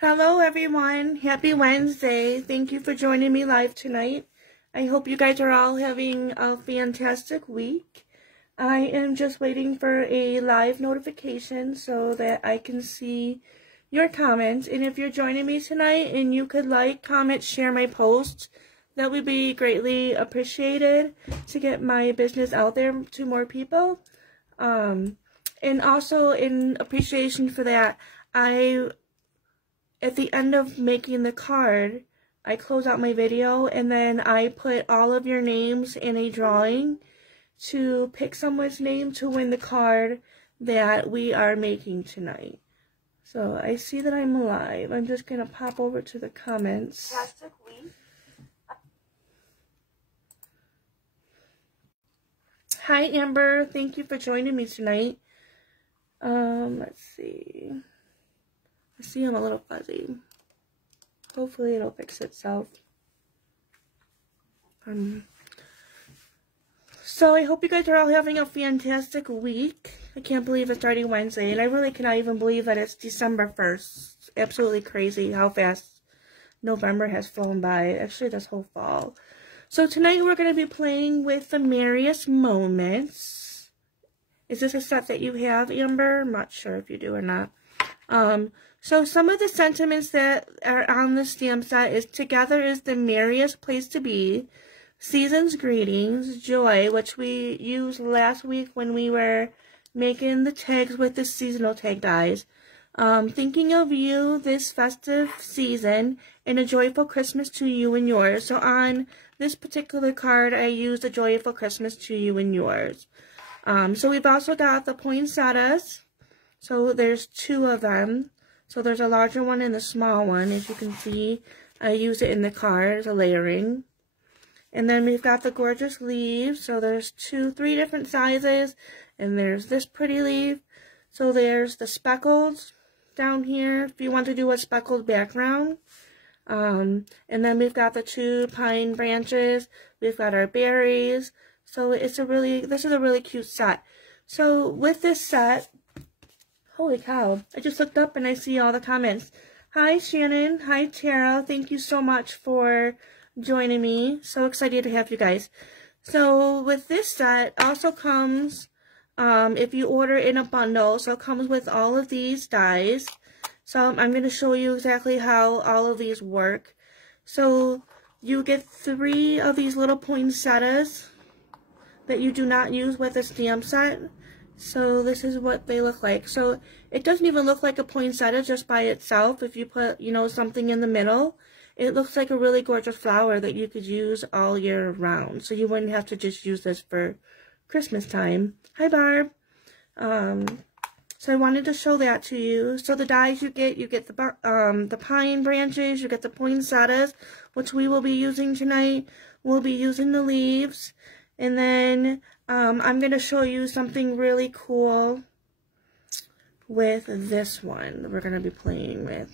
Hello everyone, happy Wednesday. Thank you for joining me live tonight. I hope you guys are all having a fantastic week. I am just waiting for a live notification so that I can see your comments. And if you're joining me tonight and you could like, comment, share my posts, that would be greatly appreciated to get my business out there to more people. And also in appreciation for that, at the end of making the card, I close out my video and then I put all of your names in a drawing to pick someone's name to win the card that we are making tonight. So I see that I'm live. I'm just going to pop over to the comments. Fantastic week. Hi Amber, thank you for joining me tonight. Let's see. I see I'm a little fuzzy. Hopefully it'll fix itself. So I hope you guys are all having a fantastic week. I can't believe it's already Wednesday, and I really cannot even believe that it's December 1st. It's absolutely crazy how fast November has flown by. Actually, this whole fall. So tonight we're going to be playing with the Merriest moments. Is this a set that you have, Amber? I'm not sure if you do or not. So some of the sentiments that are on the stamp set is together is the merriest place to be, season's greetings, joy, which we used last week when we were making the tags with the seasonal tag dies, thinking of you this festive season, and a joyful Christmas to you and yours. So on this particular card, I used a joyful Christmas to you and yours. So we've also got the poinsettias. So there's two of them. So there's a larger one and a small one. As you can see, I use it in the card as a layering. And then we've got the gorgeous leaves. So there's three different sizes. And there's this pretty leaf. So there's the speckles down here, if you want to do a speckled background. And then we've got the two pine branches. We've got our berries. So this is a really cute set. So with this set, holy cow, I just looked up and I see all the comments. Hi Shannon, hi Tara, thank you so much for joining me. So excited to have you guys. So with this set also comes, if you order in a bundle, so it comes with all of these dies. So I'm going to show you exactly how all of these work. So you get 3 of these little poinsettias that you do not use with a stamp set. So this is what they look like. So it doesn't even look like a poinsettia just by itself. If you put, something in the middle, it looks like a really gorgeous flower that you could use all year round. So you wouldn't have to just use this for Christmas time. Hi Barb. So I wanted to show that to you. So the dies you get the pine branches, you get the poinsettias, which we will be using tonight. We'll be using the leaves. And then I'm going to show you something really cool with this one that we're going to be playing with.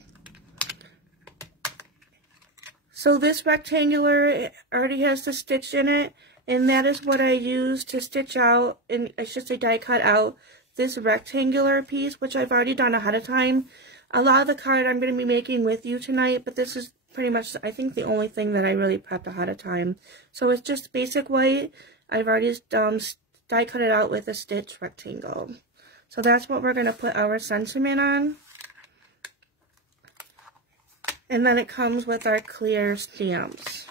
So this rectangular already has the stitch in it, and that is what I use to stitch out, and I should say die cut out, this rectangular piece, which I've already done ahead of time. A lot of the card I'm going to be making with you tonight, but this is pretty much, I think, the only thing that I really prepped ahead of time. So it's just basic white. I've already die cut it out with a stitch rectangle. So that's what we're going to put our sentiment on. And then it comes with our clear stamps.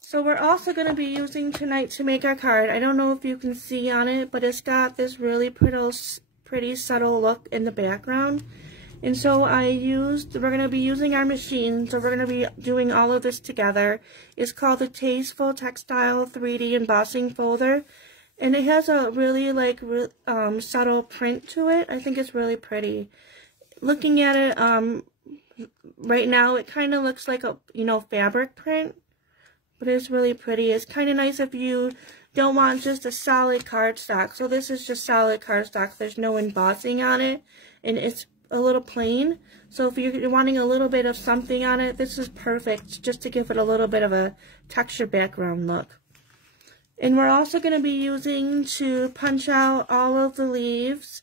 So we're also going to be using tonight to make our card. I don't know if you can see on it, but it's got this really pretty subtle look in the background. And so we're going to be using our machine, so we're going to be doing all of this together. It's called the Tasteful Textile 3D Embossing Folder. And it has a really, subtle print to it. I think it's really pretty. Looking at it right now, it kind of looks like a, fabric print. But it's really pretty. It's kind of nice if you don't want just a solid cardstock. So this is just solid cardstock. There's no embossing on it. And it's a little plain. So if you're wanting a little bit of something on it, this is perfect just to give it a little bit of a texture background look. And we're also going to be using to punch out all of the leaves.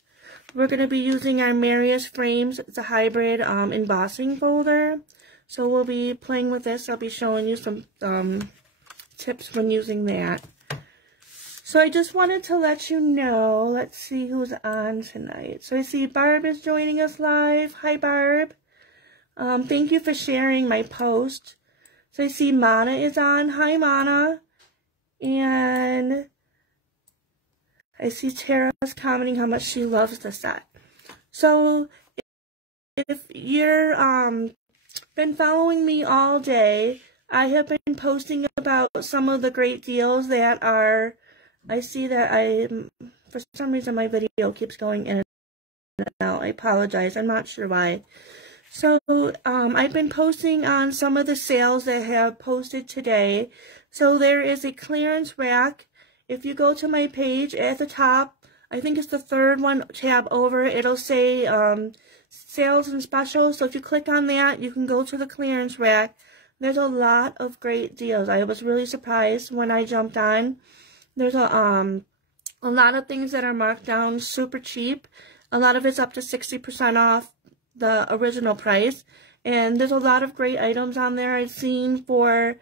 we're going to be using our Merriest frames. It's a hybrid embossing folder. So we'll be playing with this. I'll be showing you some tips when using that. So I just wanted to let you know, let's see who's on tonight. So I see Barb is joining us live. Hi, Barb. Thank you for sharing my post. So I see Mana is on. Hi, Mana. And I see Tara's commenting how much she loves the set. So if you're been following me all day, I have been posting about some of the great deals that are, I see that for some reason my video keeps going in and out. I apologize. I'm not sure why. So I've been posting on some of the sales that have posted today. So there is a clearance rack. If you go to my page at the top, I think it's the third one tab over, it'll say sales and specials. So if you click on that, you can go to the clearance rack. There's a lot of great deals. I was really surprised when I jumped on. There's a lot of things that are marked down super cheap. A lot of it's up to 60% off the original price. And there's a lot of great items on there I've seen for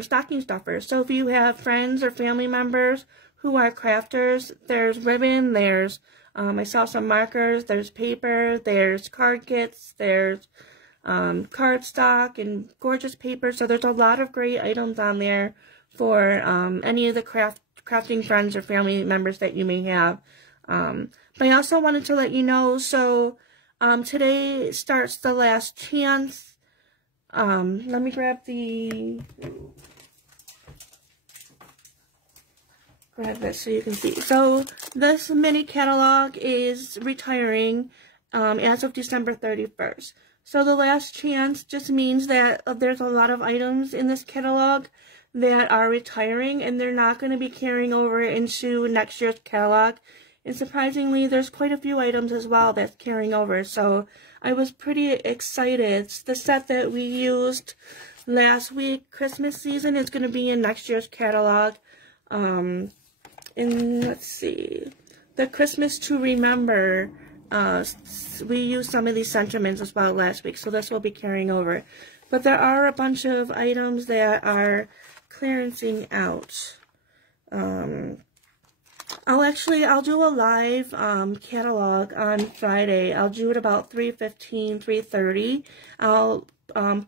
stocking stuffers. So if you have friends or family members who are crafters, there's ribbon, there's I saw some markers, there's paper, there's card kits, there's cardstock and gorgeous paper. So there's a lot of great items on there for any of the crafting friends or family members that you may have. But I also wanted to let you know, so today starts the last chance. Let me grab this so you can see. So this mini catalog is retiring as of December 31st. So the last chance just means that there's a lot of items in this catalog that are retiring, and they're not going to be carrying over into next year's catalog. And surprisingly, there's quite a few items as well that's carrying over. So I was pretty excited. It's the set that we used last week, Christmas season, is going to be in next year's catalog. And let's see, the Christmas to Remember, we used some of these sentiments as well last week, so this will be carrying over. But there are a bunch of items that are clearancing out. I'll do a live catalog on Friday. I'll do it about 3:15, 3:30. I'll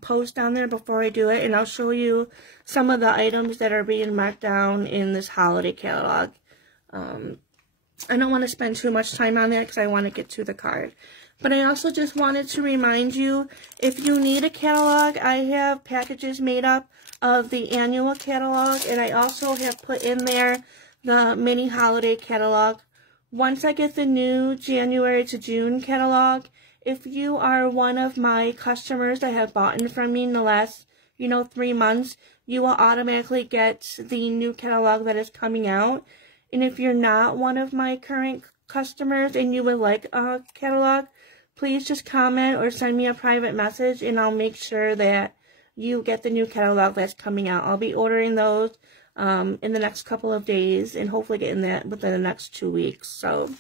post on there before I do it, and I'll show you some of the items that are being marked down in this holiday catalog. I don't want to spend too much time on that because I want to get to the card. But I also just wanted to remind you, if you need a catalog, I have packages made up of the annual catalog, and I also have put in there the mini holiday catalog. Once I get the new January to June catalog, if you are one of my customers that have bought from me in the last, 3 months, you will automatically get the new catalog that is coming out. And if you're not one of my current customers and you would like a catalog, please just comment or send me a private message, and I'll make sure that you get the new catalog that's coming out. I'll be ordering those in the next couple of days, and hopefully getting that within the next 2 weeks. So,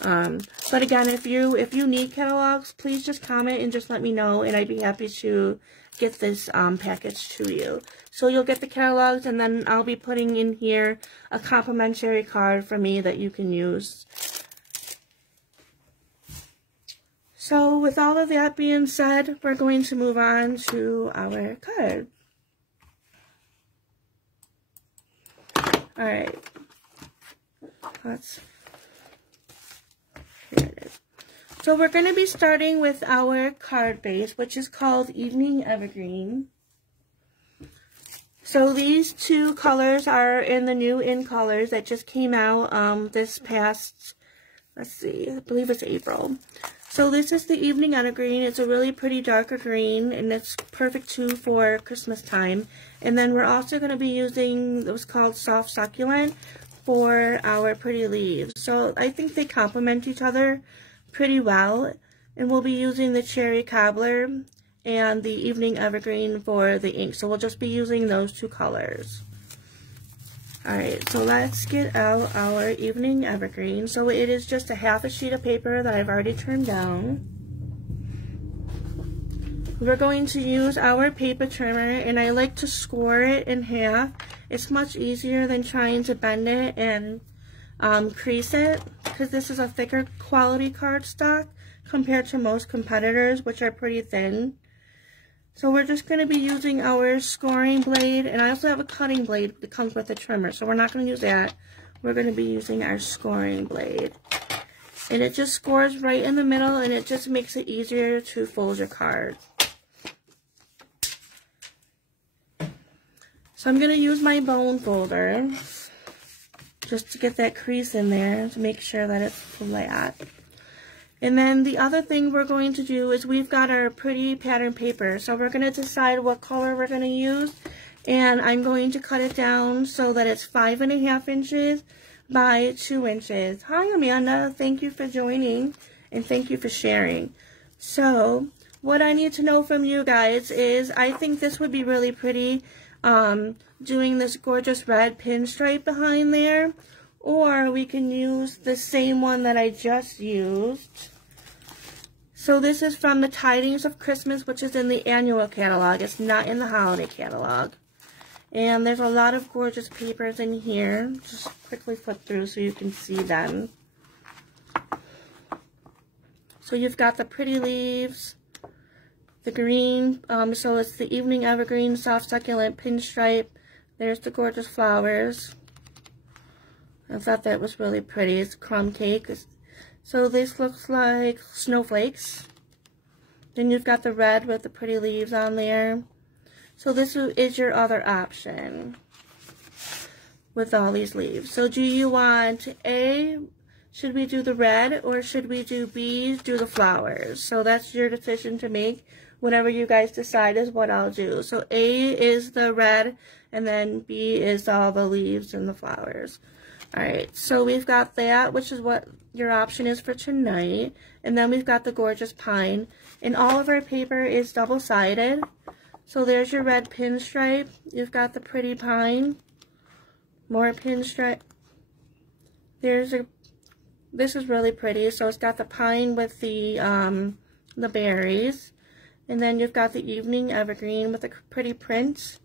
but again, if you need catalogs, please just comment and just let me know, and I'd be happy to get this package to you. So you'll get the catalogs, and then I'll be putting in here a complimentary card from me that you can use. So with all of that being said, we're going to move on to our card. Alright, here it is. So we're going to be starting with our card base, which is called Evening Evergreen. So these two colors are in the new In Colors that just came out this past, let's see, I believe it's April. So this is the Evening Evergreen. It's a really pretty darker green, and it's perfect too for Christmas time. And then we're also going to be using what's called Soft Succulent for our pretty leaves. So I think they complement each other pretty well. And we'll be using the Cherry Cobbler and the Evening Evergreen for the ink. So we'll just be using those two colors. Alright, so let's get out our evening evergreen. So it is just a half a sheet of paper that I've already trimmed down. We're going to use our paper trimmer, and I like to score it in half. It's much easier than trying to bend it and crease it, because this is a thicker quality cardstock compared to most competitors, which are pretty thin. So we're just going to be using our scoring blade, and I also have a cutting blade that comes with the trimmer, so we're not going to use that. We're going to be using our scoring blade. And it just scores right in the middle, and it just makes it easier to fold your card. So I'm going to use my bone folder just to get that crease in there to make sure that it's flat. And then the other thing we're going to do is we've got our pretty pattern paper. So we're going to decide what color we're going to use. And I'm going to cut it down so that it's 5.5 inches by 2 inches. Hi Amanda, thank you for joining and thank you for sharing. So what I need to know from you guys is I think this would be really pretty doing this gorgeous red pinstripe behind there, or we can use the same one that I just used. So this is from the Tidings of Christmas, which is in the annual catalog. It's not in the holiday catalog. And there's a lot of gorgeous papers in here. Just quickly flip through so you can see them. So you've got the pretty leaves, the green, so it's the evening evergreen, soft succulent pinstripe. There's the gorgeous flowers. I thought that was really pretty. It's crumb cake. So this looks like snowflakes. Then you've got the red with the pretty leaves on there. So this is your other option with all these leaves. So do you want A, should we do the red, or should we do B, do the flowers? So that's your decision to make. Whatever you guys decide is what I'll do. So A is the red, and then B is all the leaves and the flowers. Alright, so we've got that, which is what your option is for tonight. And then we've got the gorgeous pine. And all of our paper is double-sided. So there's your red pinstripe. You've got the pretty pine. More pinstripe. This is really pretty. So it's got the pine with the berries. And then you've got the evening evergreen with the pretty print.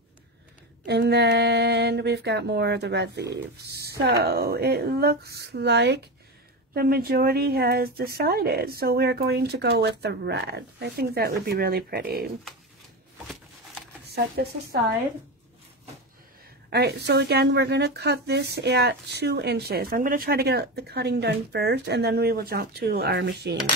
And then we've got more of the red leaves. So it looks like the majority has decided. So we're going to go with the red. I think that would be really pretty. Set this aside. Alright, so again, we're going to cut this at 2 inches. I'm going to try to get the cutting done first, and then we will jump to our machine.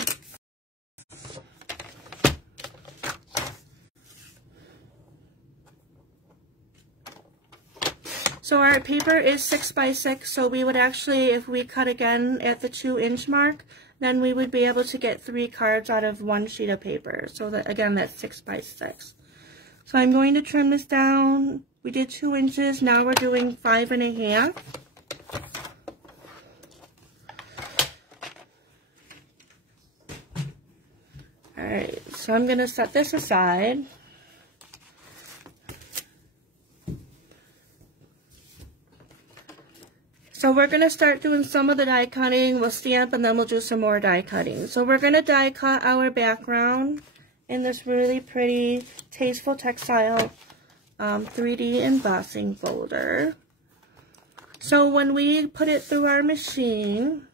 So our paper is 6 by 6, so we would actually, if we cut again at the 2-inch mark, then we would be able to get 3 cards out of 1 sheet of paper. So that, again, that's 6 by 6. So I'm going to trim this down. We did 2 inches, now we're doing 5.5. Alright, so I'm going to set this aside. So we're going to start doing some of the die cutting. We'll stamp and then we'll do some more die cutting. So we're going to die cut our background in this really pretty, tasteful textile 3D embossing folder. So when we put it through our machine,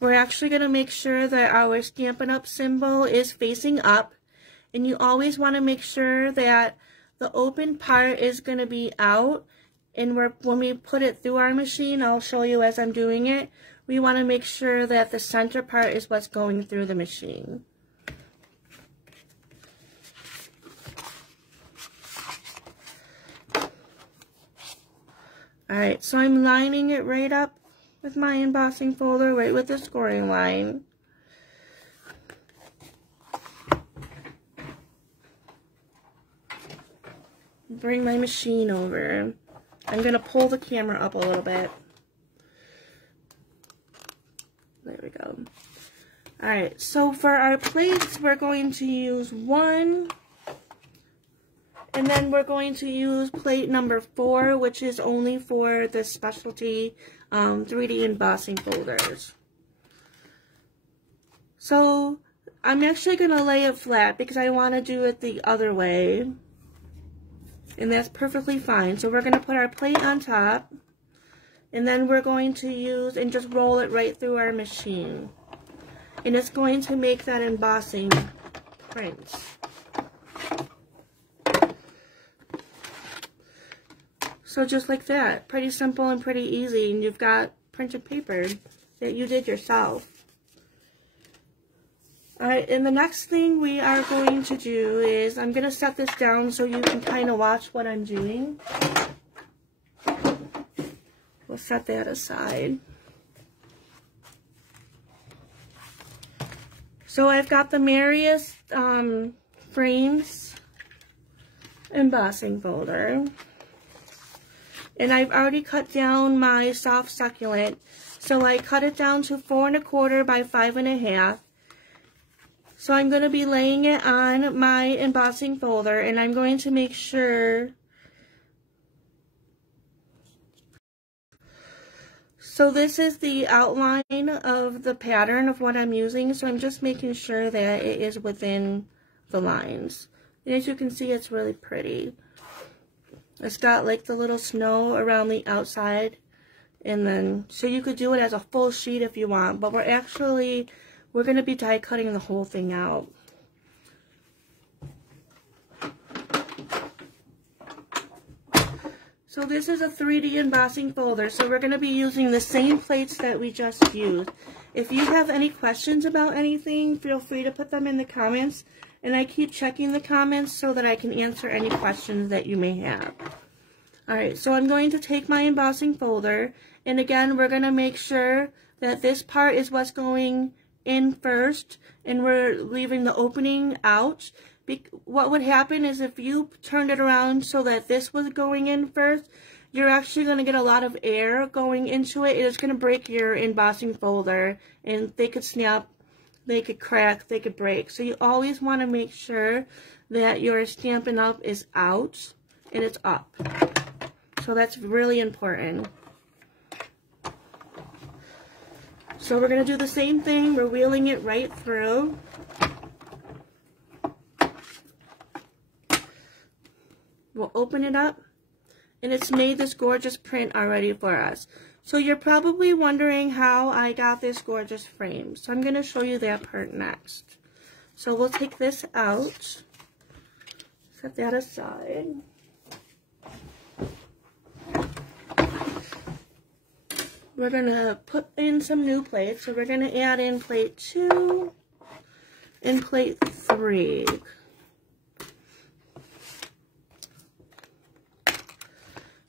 we're actually going to make sure that our Stampin' Up! Symbol is facing up. And you always want to make sure that the open part is going to be out. And when we put it through our machine, I'll show you as I'm doing it, we want to make sure that the center part is what's going through the machine. Alright, so I'm lining it right up with my embossing folder, right with the scoring line. Bring my machine over. I'm going to pull the camera up a little bit. There we go. Alright, so for our plates, we're going to use 1 And then we're going to use plate number 4, which is only for the specialty 3D embossing folders. So I'm actually going to lay it flat because I want to do it the other way. And that's perfectly fine. So we're going to put our plate on top. And then we're going to use and just roll it right through our machine. And it's going to make that embossing print. So just like that. Pretty simple and pretty easy. And you've got printed paper that you did yourself. Alright, and the next thing we are going to do is I'm going to set this down so you can kind of watch what I'm doing. We'll set that aside. So I've got the Merriest frames embossing folder. And I've already cut down my soft succulent. So I cut it down to 4 1/4 by 5 1/2. So I'm going to be laying it on my embossing folder, and I'm going to make sure. So this is the outline of the pattern of what I'm using, so I'm just making sure that it is within the lines. And as you can see, it's really pretty. It's got like the little snow around the outside, and then, so you could do it as a full sheet if you want, but we're going to be die cutting the whole thing out. So this is a 3D embossing folder, so we're going to be using the same plates that we just used. If you have any questions about anything, feel free to put them in the comments, and I keep checking the comments so that I can answer any questions that you may have. Alright, so I'm going to take my embossing folder, and again, we're going to make sure that this part is what's going in first, and we're leaving the opening out. What would happen is if you turned it around so that this was going in first, you're actually going to get a lot of air going into it. It's going to break your embossing folder, and they could snap, they could crack, they could break. So you always want to make sure that your Stampin' Up! Is out and it's up. So that's really important. So we're going to do the same thing. We're wheeling it right through. We'll open it up, and it's made this gorgeous print already for us. So you're probably wondering how I got this gorgeous frame. So I'm going to show you that part next. So we'll take this out, set that aside. We're going to put in some new plates. So we're going to add in plate 2 and plate 3.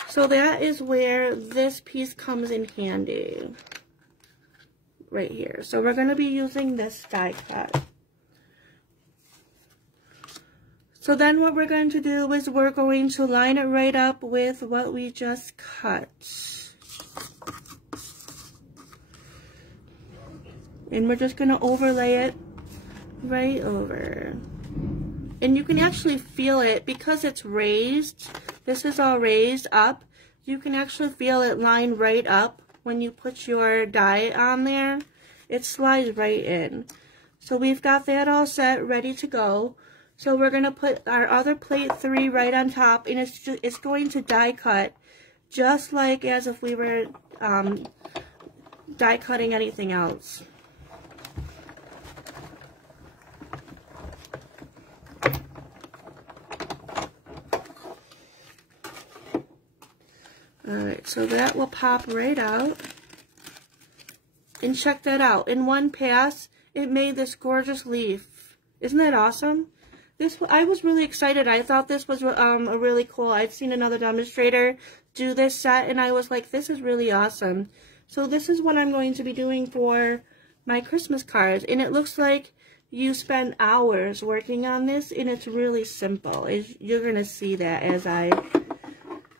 So that is where this piece comes in handy, right here. So we're going to be using this die cut. So then what we're going to do is we're going to line it right up with what we just cut. And we're just going to overlay it right over. And you can actually feel it because it's raised. This is all raised up. You can actually feel it line right up when you put your die on there. It slides right in. So we've got that all set, ready to go. So we're going to put our other plate 3 right on top, and it's going to die cut just like as if we were die cutting anything else. Alright, so that will pop right out. And check that out. In one pass, it made this gorgeous leaf. Isn't that awesome? I was really excited. I thought this was a really cool. I've seen another demonstrator do this set, and I was like, this is really awesome. So this is what I'm going to be doing for my Christmas cards. And it looks like you spend hours working on this, and it's really simple. You're going to see that as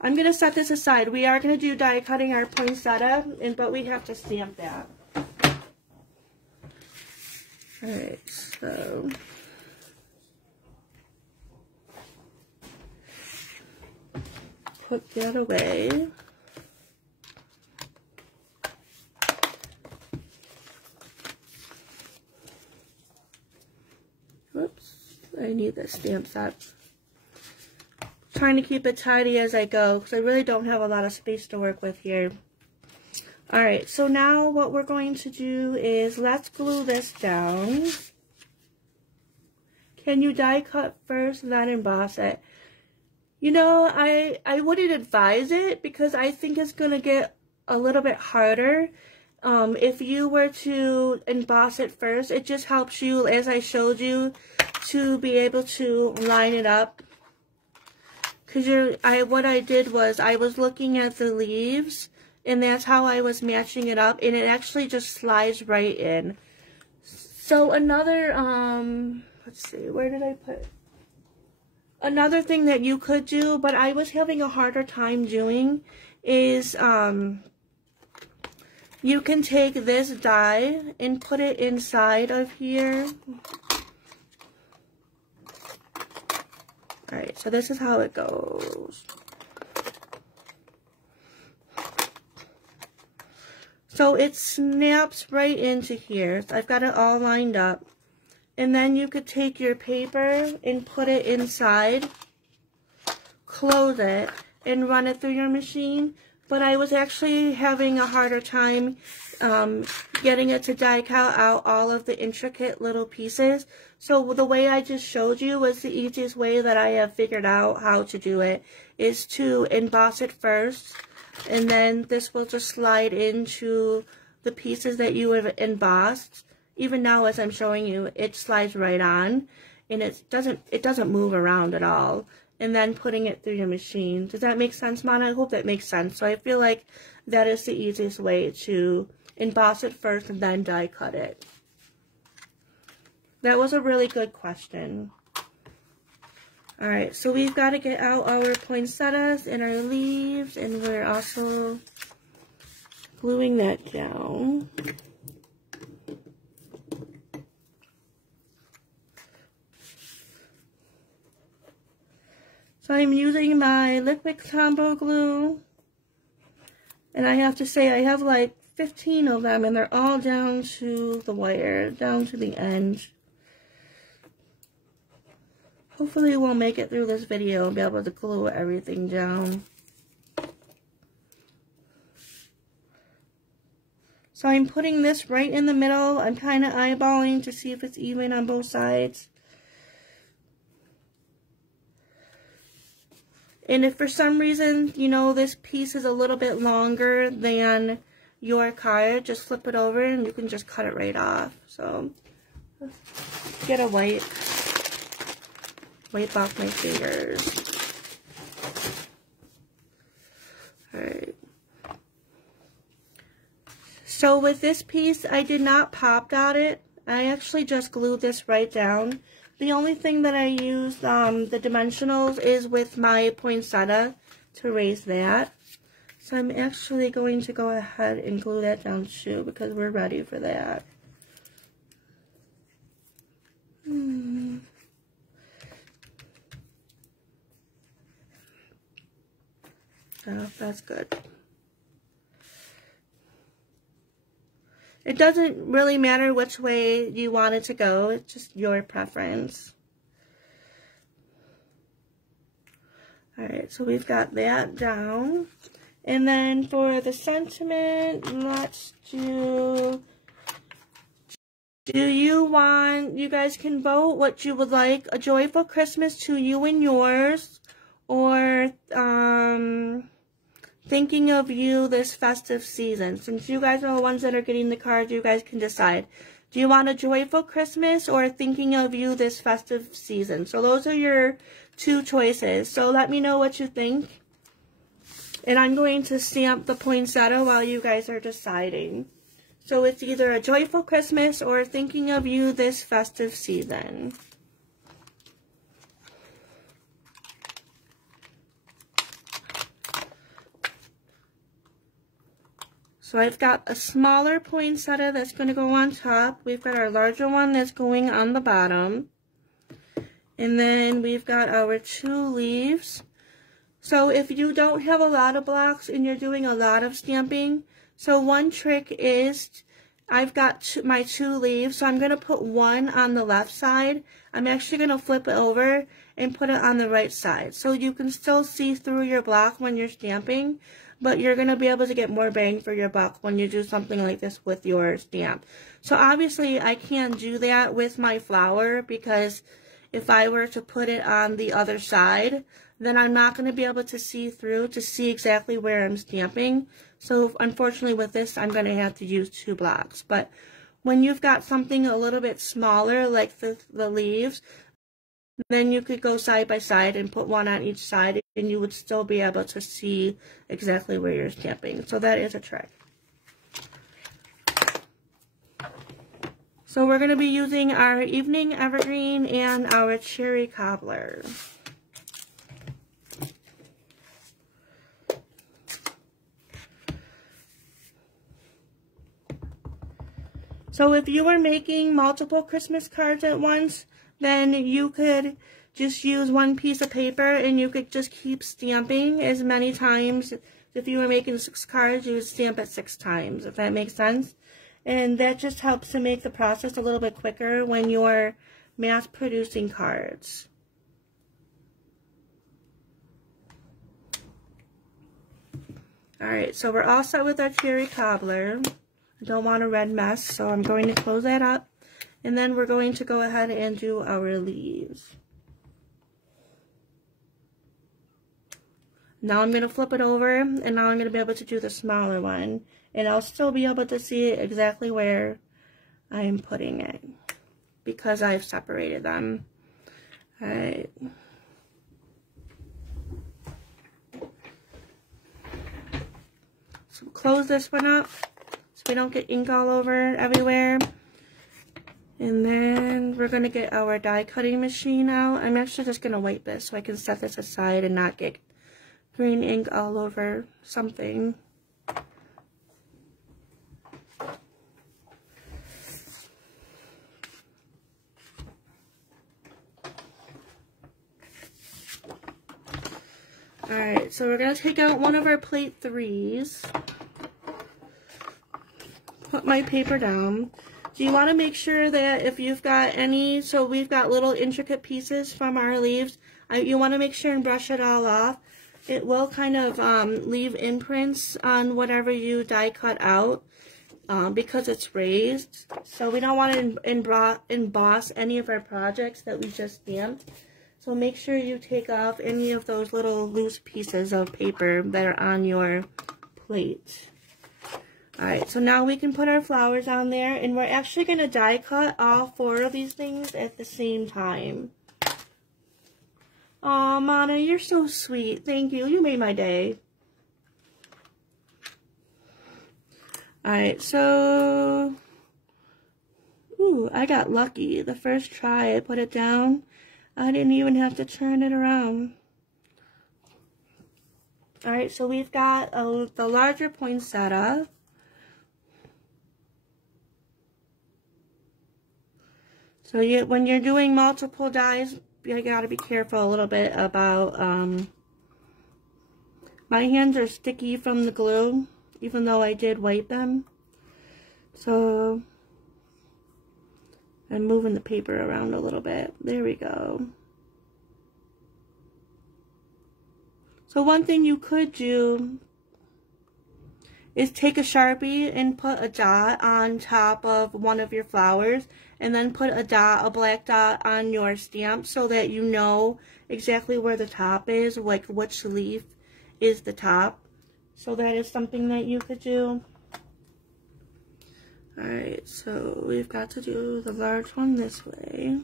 I'm going to set this aside. We are going to do die cutting our poinsettia, but we have to stamp that. Alright, so put that away. Whoops, I need the stamp set. Trying to keep it tidy as I go because I really don't have a lot of space to work with here. Alright, so now what we're going to do is let's glue this down. Can you die cut first, then emboss it? You know, I wouldn't advise it because I think it's going to get a little bit harder. If you were to emboss it first, it just helps you, as I showed you, to be able to line it up. Because what I did was I was looking at the leaves, and that's how I was matching it up, and it actually just slides right in. So another, let's see, where did I put it? Another thing that you could do, but I was having a harder time doing, is you can take this die and put it inside of here. Alright, so this is how it goes. So it snaps right into here. So I've got it all lined up. And then you could take your paper and put it inside, close it, and run it through your machine. But I was actually having a harder time getting it to die cut out all of the intricate little pieces. So the way I just showed you was the easiest way that I have figured out how to do it, is to emboss it first, and then this will just slide into the pieces that you have embossed. Even now as I'm showing you, it slides right on, and it doesn't move around at all. And then putting it through your machine. Does that make sense, Mona? I hope that makes sense. So I feel like that is the easiest way to emboss it first and then die cut it. That was a really good question. Alright, so we've got to get out our poinsettias and our leaves, and we're also gluing that down. So I'm using my liquid combo glue, and I have to say I have like 15 of them, and they're all down to the wire, down to the end. Hopefully we'll make it through this video and be able to glue everything down. So I'm putting this right in the middle. I'm kind of eyeballing to see if it's even on both sides. And if for some reason, you know, this piece is a little bit longer than your card, just flip it over and you can just cut it right off. So, let's get a wipe off my fingers. Alright. So with this piece, I did not pop dot it. I actually just glued this right down. The only thing that I used the dimensionals is with my poinsettia to raise that. So I'm actually going to go ahead and glue that down too because we're ready for that. Oh, that's good. It doesn't really matter which way you want it to go. It's just your preference. Alright, so we've got that down. And then for the sentiment, let's do you want, you guys can vote what you would like. A joyful Christmas to you and yours. Or, thinking of you this festive season. Since you guys are the ones that are getting the card, you guys can decide. Do you want a joyful Christmas or thinking of you this festive season? So those are your two choices. So let me know what you think. And I'm going to stamp the poinsettia while you guys are deciding. So it's either a joyful Christmas or thinking of you this festive season. So I've got a smaller poinsettia that's going to go on top. We've got our larger one that's going on the bottom. And then we've got our two leaves. So if you don't have a lot of blocks and you're doing a lot of stamping, so one trick is, I've got my 2 leaves, so I'm going to put one on the left side. I'm actually going to flip it over and put it on the right side. So you can still see through your block when you're stamping, but you're going to be able to get more bang for your buck when you do something like this with your stamp. So obviously I can't do that with my flower, because if I were to put it on the other side, then I'm not going to be able to see through to see exactly where I'm stamping. So unfortunately with this, I'm going to have to use 2 blocks. But when you've got something a little bit smaller, like the leaves, then you could go side by side and put one on each side, and you would still be able to see exactly where you're stamping. So that is a trick. So we're going to be using our Evening Evergreen and our Cherry Cobbler. So if you were making multiple Christmas cards at once, then you could just use one piece of paper and you could just keep stamping as many times. If you were making 6 cards, you would stamp it 6 times, if that makes sense. And that just helps to make the process a little bit quicker when you're mass producing cards. Alright, so we're all set with our Cherry Cobbler. I don't want a red mess, so I'm going to close that up. And then we're going to go ahead and do our leaves. Now I'm going to flip it over, and now I'm going to be able to do the smaller one. And I'll still be able to see exactly where I'm putting it, because I've separated them. Alright. So close this one up, so we don't get ink all over everywhere. And then we're going to get our die cutting machine out. I'm actually just going to wipe this so I can set this aside and not get green ink all over something. Alright, so we're going to take out one of our plate 3s. Put my paper down. So you want to make sure that if you've got any, so we've got little intricate pieces from our leaves, you want to make sure and brush it all off. It will kind of leave imprints on whatever you die cut out because it's raised. So we don't want to emboss any of our projects that we just stamped. So make sure you take off any of those little loose pieces of paper that are on your plate. Alright, so now we can put our flowers on there, and we're actually going to die cut all 4 of these things at the same time. Aw, Mana, you're so sweet. Thank you. You made my day. Alright, so... Ooh, I got lucky. The first try I put it down, I didn't even have to turn it around. Alright, so we've got the larger poinsettia. So when you're doing multiple dies, you gotta be careful a little bit about, my hands are sticky from the glue, even though I did wipe them. So, I'm moving the paper around a little bit. There we go. So one thing you could do is take a Sharpie and put a dot on top of one of your flowers, and then put a black dot on your stamp so that you know exactly where the top is, like which leaf is the top. So that is something that you could do. Alright, so we've got to do the large one this way.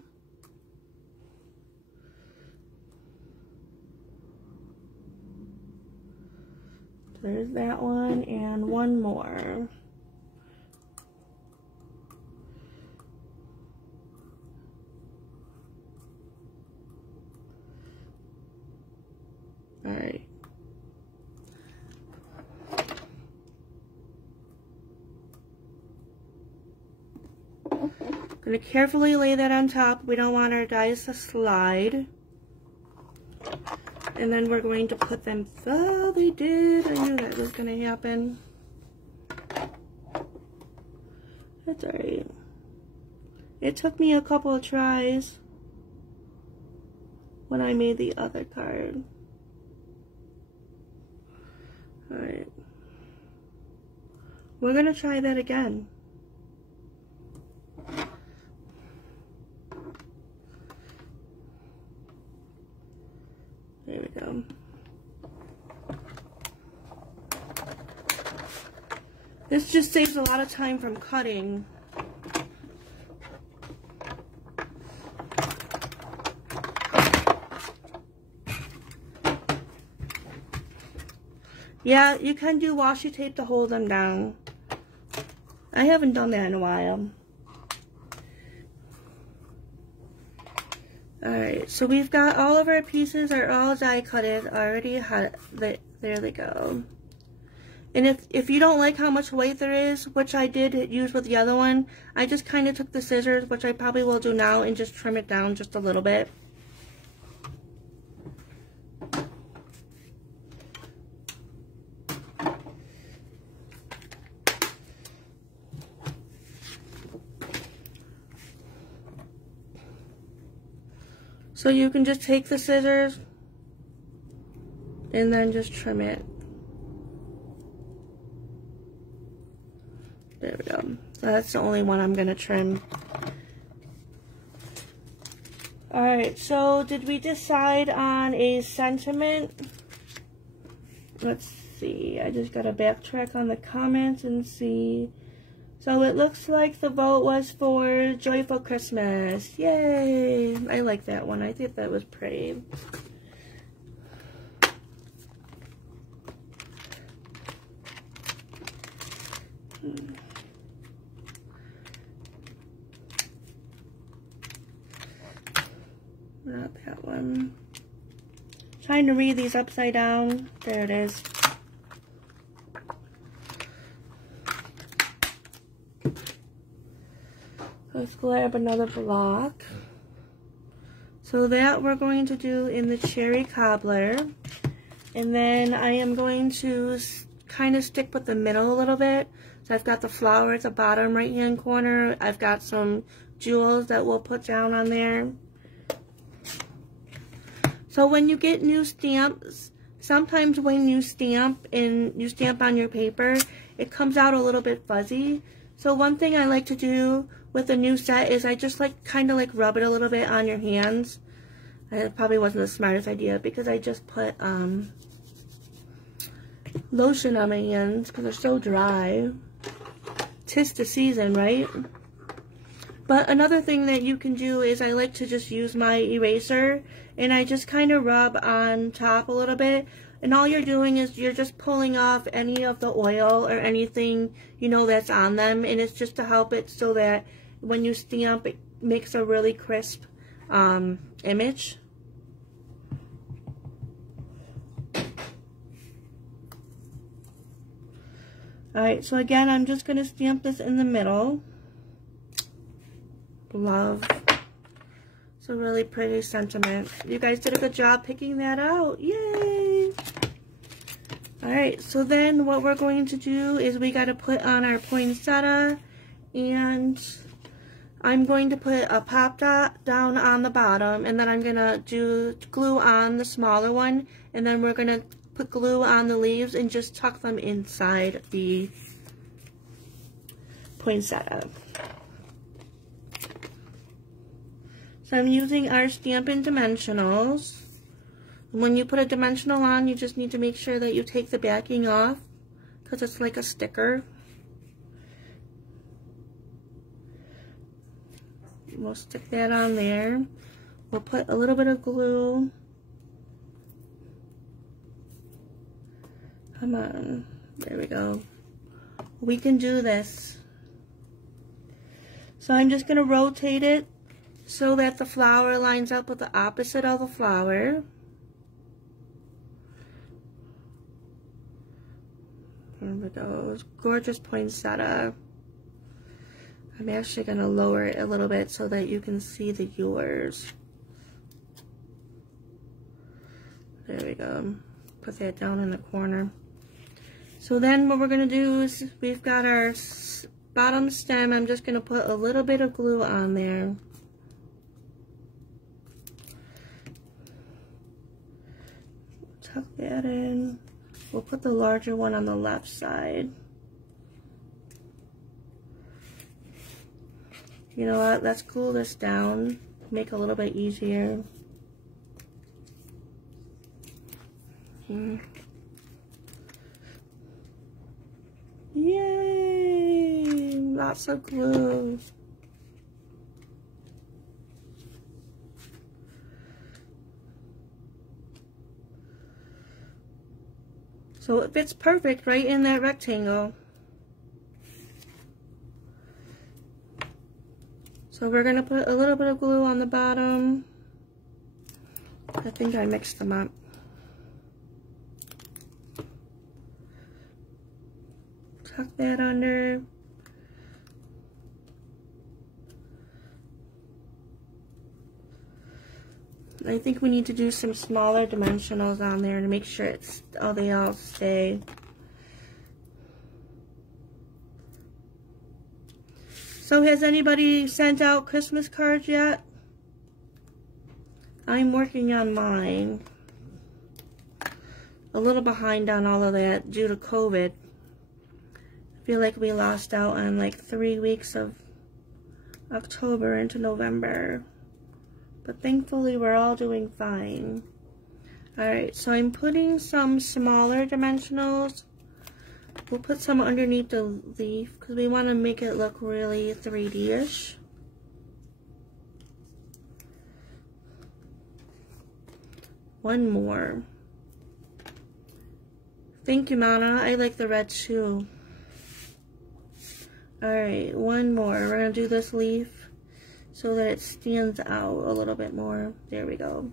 There's that one, and one more. Alright. Gonna carefully lay that on top. We don't want our dies to slide. And then we're going to put them, oh, they did. I knew that was going to happen. That's alright. It took me a couple of tries when I made the other card. Alright. We're going to try that again. There we go. This just saves a lot of time from cutting. Yeah, you can do washi tape to hold them down. I haven't done that in a while. Alright, so we've got all of our pieces are all die cutted already. There they go. And if you don't like how much weight there is, which I did use with the other one, I just kind of took the scissors, which I probably will do now, and just trim it down just a little bit. So you can just take the scissors and then just trim it. There we go. So that's the only one I'm going to trim. Alright, so did we decide on a sentiment? Let's see. I just got to backtrack on the comments and see. So it looks like the vote was for Joyful Christmas. Yay! I like that one. I think that was pretty. Not that one. Trying to read these upside down. There it is. Let's grab another block. So that we're going to do in the cherry cobbler. And then I am going to kind of stick with the middle a little bit. So I've got the flower at the bottom right hand corner. I've got some jewels that we'll put down on there. So when you get new stamps, sometimes when you stamp and you stamp on your paper, it comes out a little bit fuzzy. So one thing I like to do with a new set is I just kind of rub it a little bit on your hands. It probably wasn't the smartest idea because I just put lotion on my hands because they're so dry. 'Tis the season, right? But another thing that you can do is I like to just use my eraser and I just kind of rub on top a little bit. And all you're doing is you're just pulling off any of the oil or anything, you know, that's on them. And it's just to help it so that when you stamp, it makes a really crisp image. Alright, so again, I'm just going to stamp this in the middle. Love. It's a really pretty sentiment. You guys did a good job picking that out. Yay! Alright, so then what we're going to do is we got to put on our poinsettia, and I'm going to put a pop dot down on the bottom, and then I'm going to do glue on the smaller one, and then we're going to put glue on the leaves and just tuck them inside the poinsettia. So I'm using our Stampin' Dimensionals. When you put a dimensional on, you just need to make sure that you take the backing off because it's like a sticker. We'll stick that on there. We'll put a little bit of glue. Come on. There we go. We can do this. So I'm just going to rotate it so that the flower lines up with the opposite of the flower. There we go. Gorgeous poinsettia. I'm actually going to lower it a little bit so that you can see the yours. There we go. Put that down in the corner. So then what we're going to do is we've got our bottom stem. I'm just going to put a little bit of glue on there. Tuck that in. We'll put the larger one on the left side. You know what? Let's glue this down. Make it a little bit easier. Yay! Lots of glue. So it fits perfect right in that rectangle. So we're going to put a little bit of glue on the bottom. I think I mixed them up. Tuck that under. I think we need to do some smaller dimensionals on there to make sure they all stay. So has anybody sent out Christmas cards yet? I'm working on mine. A little behind on all of that due to COVID. I feel like we lost out on like 3 weeks of October into November. But thankfully we're all doing fine. Alright, so I'm putting some smaller dimensionals. We'll put some underneath the leaf because we want to make it look really 3D-ish. One more. Thank you, Mana. I like the red too. Alright, one more. We're going to do this leaf so that it stands out a little bit more. There we go.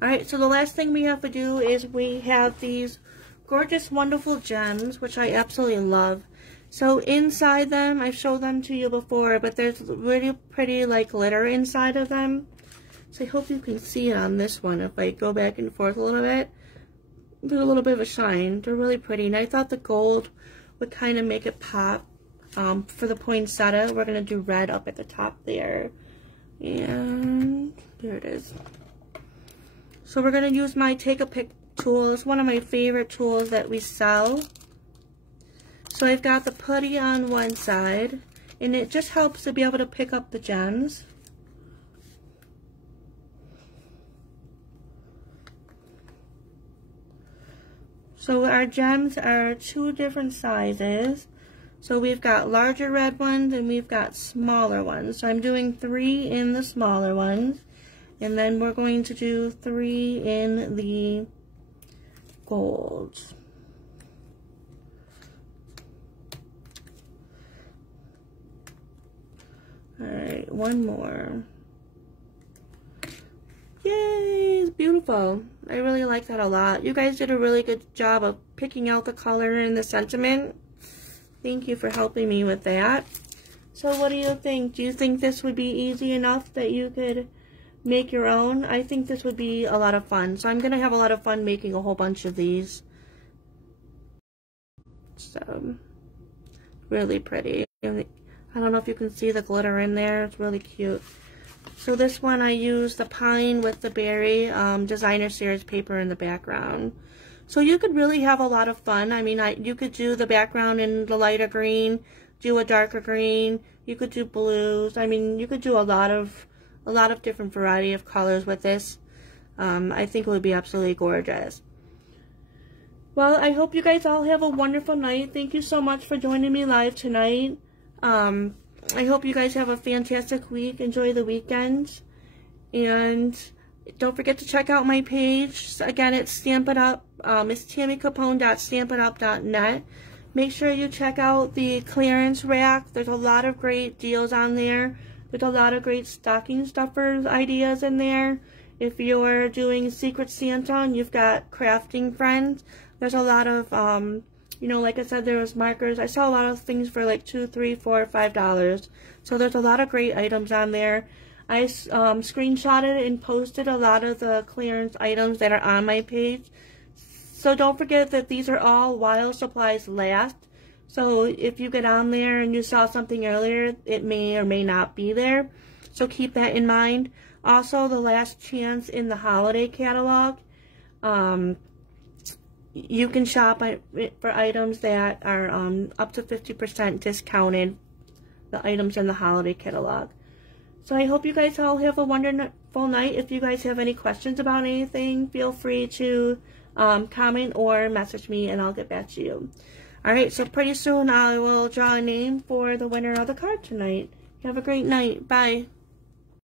Alright, so the last thing we have to do is we have these gorgeous, wonderful gems, which I absolutely love. So inside them, I've showed them to you before, but there's really pretty like glitter inside of them. So I hope you can see it on this one if I go back and forth a little bit. There's a little bit of a shine. They're really pretty, and I thought the gold would kind of make it pop. For the poinsettia, we're going to do red up at the top there. And there it is. So we're going to use my Take a Pic tool. It's one of my favorite tools that we sell. So I've got the putty on one side, and it just helps to be able to pick up the gems. So our gems are 2 different sizes. So we've got larger red ones and we've got smaller ones. So I'm doing 3 in the smaller ones, and then we're going to do 3 in the gold. Alright, one more. Yay, it's beautiful. I really like that a lot. You guys did a really good job of picking out the color and the sentiment. Thank you for helping me with that. So what do you think? Do you think this would be easy enough that you could make your own? I think this would be a lot of fun. So I'm going to have a lot of fun making a whole bunch of these. So, really pretty. I don't know if you can see the glitter in there. It's really cute. So this one I use the pine with the berry designer series paper in the background. So you could really have a lot of fun. I mean, you could do the background in the lighter green, do a darker green, you could do blues. I mean, you could do a lot of different variety of colors with this. I think it would be absolutely gorgeous. Well, I hope you guys all have a wonderful night. Thank you so much for joining me live tonight. I hope you guys have a fantastic week. Enjoy the weekend. And don't forget to check out my page. Again, it's Stamp It Up. It's tammycapone.stampitup.net. Make sure you check out the clearance rack. There's a lot of great deals on there. There's a lot of great stocking stuffers ideas in there. If you're doing Secret Santa and you've got crafting friends, there's a lot of, you know, like I said, there was markers. I saw a lot of things for like $2, $3, $4, $5. So there's a lot of great items on there. I screenshotted and posted a lot of the clearance items that are on my page. So don't forget that these are all while supplies last. So if you get on there and you saw something earlier, it may or may not be there. So keep that in mind. Also, the last chance in the holiday catalog. You can shop for items that are up to 50% discounted, the items in the holiday catalog. So I hope you guys all have a wonderful night. If you guys have any questions about anything, feel free to comment or message me and I'll get back to you. Alright, so pretty soon I will draw a name for the winner of the card tonight. Have a great night. Bye.